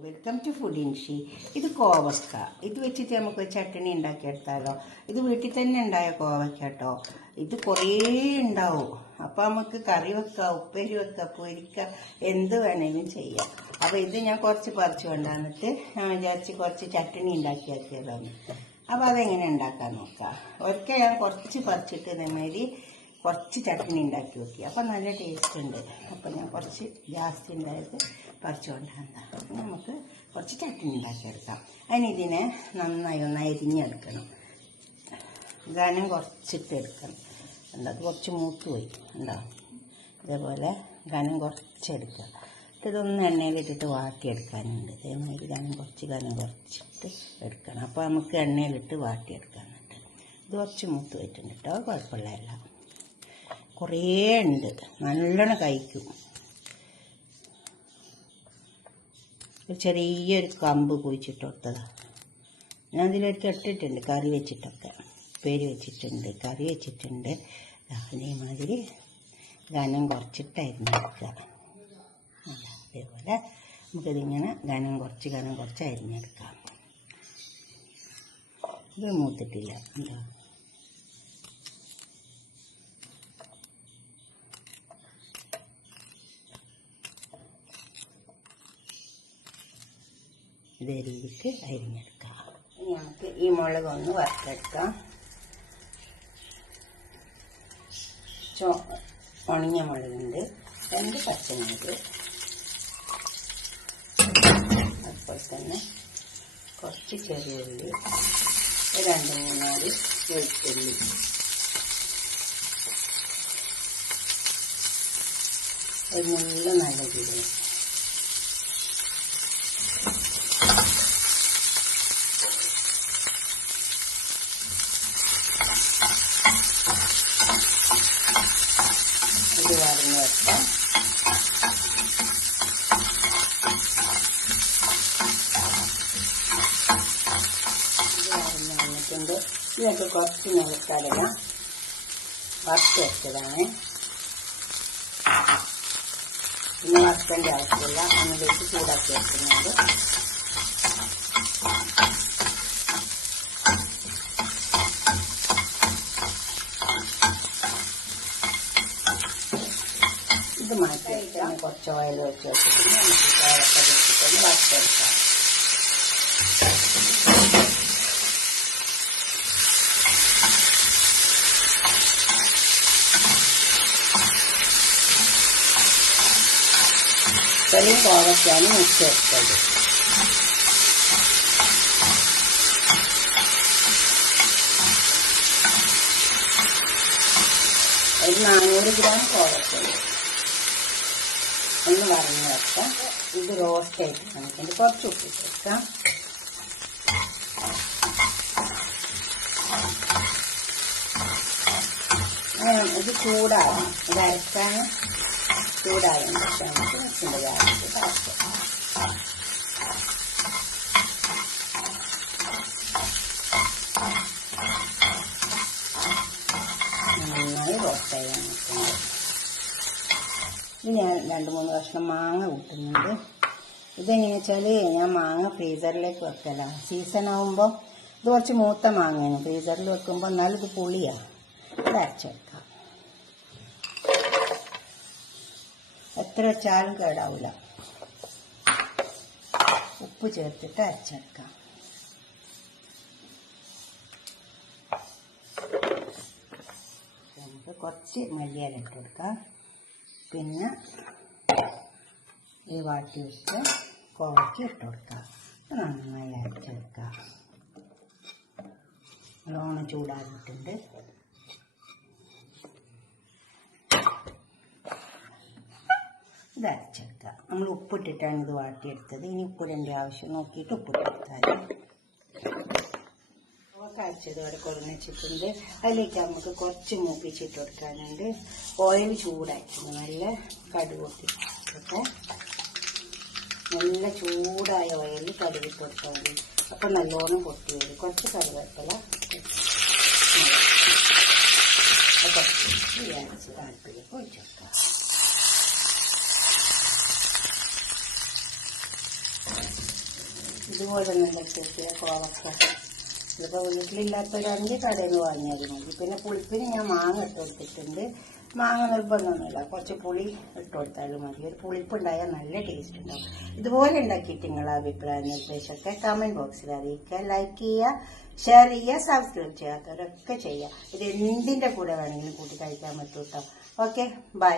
Welcome to food ഇൻഷി. ഇത് കോവക്ക. ഇത് വെച്ചിട്ട് നമുക്ക് ചട്ടണി ഉണ്ടാക്കിയെടുത്താലോ. ഇത് വീട്ടിൽ തന്നെ ഉണ്ടായ കോവക്ക കേട്ടോ. ഇത് കുറേ ഉണ്ടാവും. അപ്പം നമുക്ക് കറി വെക്കാം, ഉപ്പേരി വെക്കാം, പൊരിക്കാം, എന്ത് വേണേലും ചെയ്യാം. അപ്പം ഇത് ഞാൻ കുറച്ച് പറിച്ചു കൊണ്ടുവന്നിട്ട് ഞാൻ വിചാരിച്ച് കുറച്ച് ചട്ടണി ഉണ്ടാക്കിയാക്കിയതാണ്. അപ്പം അതെങ്ങനെ ഉണ്ടാക്കാൻ നോക്കാം. ഒരിക്കൽ ഞാൻ കുറച്ച് പറിച്ചിട്ട് ഇതേമാതിരി കുറച്ച് ചട്നി ഉണ്ടാക്കി നോക്കി. അപ്പം നല്ല ടേസ്റ്റ് ഉണ്ട്. അപ്പം ഞാൻ കുറച്ച് ജാസ്തി ഉണ്ടായത് പറിച്ചുകൊണ്ടാണ്. നമുക്ക് കുറച്ച് ചട്നി ഉണ്ടാക്കിയെടുക്കാം. അതിനിതിനെ നന്നായി ഒന്ന് അരിഞ്ഞെടുക്കണം. ഘനം കുറച്ചിട്ട് എടുക്കണം. എന്താ കുറച്ച് മൂത്ത് പോയി ഉണ്ടോ. ഇതേപോലെ ഘനം കുറച്ചെടുക്കുക. ഇതൊന്ന് എണ്ണയിലിട്ടിട്ട് വാട്ടിയെടുക്കാനുണ്ട്. ഇതേമാതിരി ഘനം കുറച്ചിട്ട് എടുക്കണം. അപ്പോൾ നമുക്ക് എണ്ണയിലിട്ട് വാട്ടിയെടുക്കാൻ പറ്റും. ഇത് കുറച്ച് മൂത്ത് പോയിട്ടുണ്ട് കേട്ടോ. കുഴപ്പമില്ല. കുറേ ഉണ്ട്. നല്ലോണം കഴിക്കും. ചെറിയൊരു കമ്പ് കുഴിച്ചിട്ട് കൊടുത്തതാണ്. ഞാൻ അതിലേക്ക് ഇട്ടിട്ടുണ്ട്. കറി വെച്ചിട്ടൊക്കെ ഉപ്പേരി വെച്ചിട്ടുണ്ട്, കറി വെച്ചിട്ടുണ്ട്. അതേമാതിരി ഘനം കുറച്ചിട്ടായിരുന്നു എടുക്കുക. അതേപോലെ നമുക്കിതിങ്ങനെ ഘനം കുറച്ച് അരിഞ്ഞെടുക്കാം. ഇത് മൂത്തിട്ടില്ല എന്താ. ഇതേ രീതിക്ക് അരിഞ്ഞെടുക്കാം. ഇനി നമുക്ക് ഈ മുളക് ഒന്ന് വറുത്തെടുക്കാം. ഉണങ്ങിയ മുളകുണ്ട്, 2 പച്ചമുളക്, അതുപോലെ തന്നെ കുറച്ച് ചെറിയ ഉള്ളി, 2-3 വെളുത്തുള്ളി, ഒരു മുള്ള നല്ല ജീരകം, ഇത് വരഞ്ഞ് വെക്കാം. ഇത് വരഞ്ഞ് വന്നിട്ടുണ്ട്. ഇതിനൊക്കെ കുറച്ച് നിലക്കടല വറുത്ത് വെച്ചതാണ്. പിന്നെ വറുക്കേണ്ട ആവശ്യമില്ല. അതിലേക്ക് ചൂടാക്കി വെക്കുന്നുണ്ട്. ഇത് മാറ്റി വെച്ചാൽ കുറച്ച് ഓയിൽ വെച്ച് വെച്ചിട്ട് നമുക്ക് ചോറൊക്കെ വെച്ചിട്ടൊന്ന് വറുത്തെടുക്കാം. ചെറിയ കോവയ്ക്കാണ് മിക്സ് വെച്ചത്. ഒരു 400 ഗ്രാം കോവയ്ക്കുണ്ട്. ഒന്ന് വറഞ്ഞ് വെക്കാം. ഇത് റോസ്റ്റ് ആയിട്ട് നമുക്കുണ്ട്. കുറച്ച് ഉപ്പിട്ട് വെക്കാം. ഇത് ചൂടാകും. ഇത് അരക്കാൻ ചൂടാകും. പക്ഷെ നമുക്ക് മിക്സിൻ്റെ ജാറിട്ട് അരക്കാം. നന്നായി റോസ്റ്റ് ചെയ്യാൻ നിൽക്കുന്നത്. ഇത് ഞാൻ 2-3 കഷ്ണം മാങ്ങ കൂട്ടുന്നുണ്ട്. ഇതെങ്ങനെയാണെന്ന് വെച്ചാൽ ഞാൻ മാങ്ങ ഫ്രീസറിലേക്ക് വെക്കലാണ്. സീസൺ ആകുമ്പോൾ ഇത് കുറച്ച് മൂത്ത മാങ്ങയാണ്. ഫ്രീസറിൽ വെക്കുമ്പോൾ എന്നാലും ഇത് പുളിയാണ്. ഇത് അരച്ചെടുക്കാം. എത്ര വെച്ചാലും കേടാവില്ല. ഉപ്പ് ചേർത്തിട്ട് അരച്ചെടുക്കാം. നമുക്ക് കുറച്ച് മല്ലിയില ഇട്ട് കൊടുക്കാം. പിന്നെ ഈ വാട്ടി വെച്ച് കോവയ്ക്ക് ഇട്ട് കൊടുക്കാം. നന്നായി അരച്ചെടുക്കാം. നല്ലോണം ചൂടാക്കിയിട്ടുണ്ട്. ഇത് അരച്ചെടുക്കാം. നമ്മൾ ഉപ്പിട്ടിട്ടാണ് ഇത് വാട്ടിയെടുത്തത്. ഇനി ഉപ്പിടേണ്ട ആവശ്യം നോക്കിയിട്ട് ഉപ്പിട്ടെടുത്താൽ അരച്ചത് അവിടെ കുറഞ്ഞ് വെച്ചിട്ടുണ്ട്. അതിലേക്ക് നമുക്ക് കുറച്ച് മൂപ്പിച്ചിട്ട് കൊടുക്കാനുണ്ട്. ഓയിൽ ചൂടാക്കിയത് നല്ല കടുക് പൊട്ടിട്ട് നല്ല ചൂടായ ഓയിൽ കടുകിട്ട് കൊടുത്താൽ മതി. അപ്പം നല്ലോണം പൊട്ടി വരും. കുറച്ച് കറിവേപ്പില കുറച്ച് താല്പര്യം ഒഴിച്ചു കൊടുക്കാം. ഇതുപോലെ ഒന്നും ഉണ്ടാക്കിയ കോവക്ക. ഇതിപ്പോൾ വീട്ടിലില്ലാത്തവരാണെങ്കിൽ കടയിൽ നിന്ന് വാങ്ങിയാൽ മതി. പിന്നെ പുളിപ്പിന് ഞാൻ മാങ്ങ ഇട്ട് കൊടുത്തിട്ടുണ്ട്. മാങ്ങ നിർബന്ധമൊന്നുമില്ല, കുറച്ച് പുളി ഇട്ട് കൊടുത്താലും മതി. ഒരു പുളിപ്പുണ്ടായാൽ നല്ല ടേസ്റ്റ് ഉണ്ടാവും. ഇതുപോലെ ഉണ്ടാക്കിയിട്ട് നിങ്ങളുടെ അഭിപ്രായ നിർദ്ദേശമൊക്കെ കമൻറ്റ് ബോക്സിൽ അറിയിക്കുക. ലൈക്ക് ചെയ്യുക, ഷെയർ ചെയ്യുക, സബ്സ്ക്രൈബ് ചെയ്യാത്തവരൊക്കെ ചെയ്യുക. ഇത് എന്തിൻ്റെ കൂടെ വേണമെങ്കിലും കൂട്ടി കഴിക്കാൻ പറ്റും കേട്ടോ. Okay, by.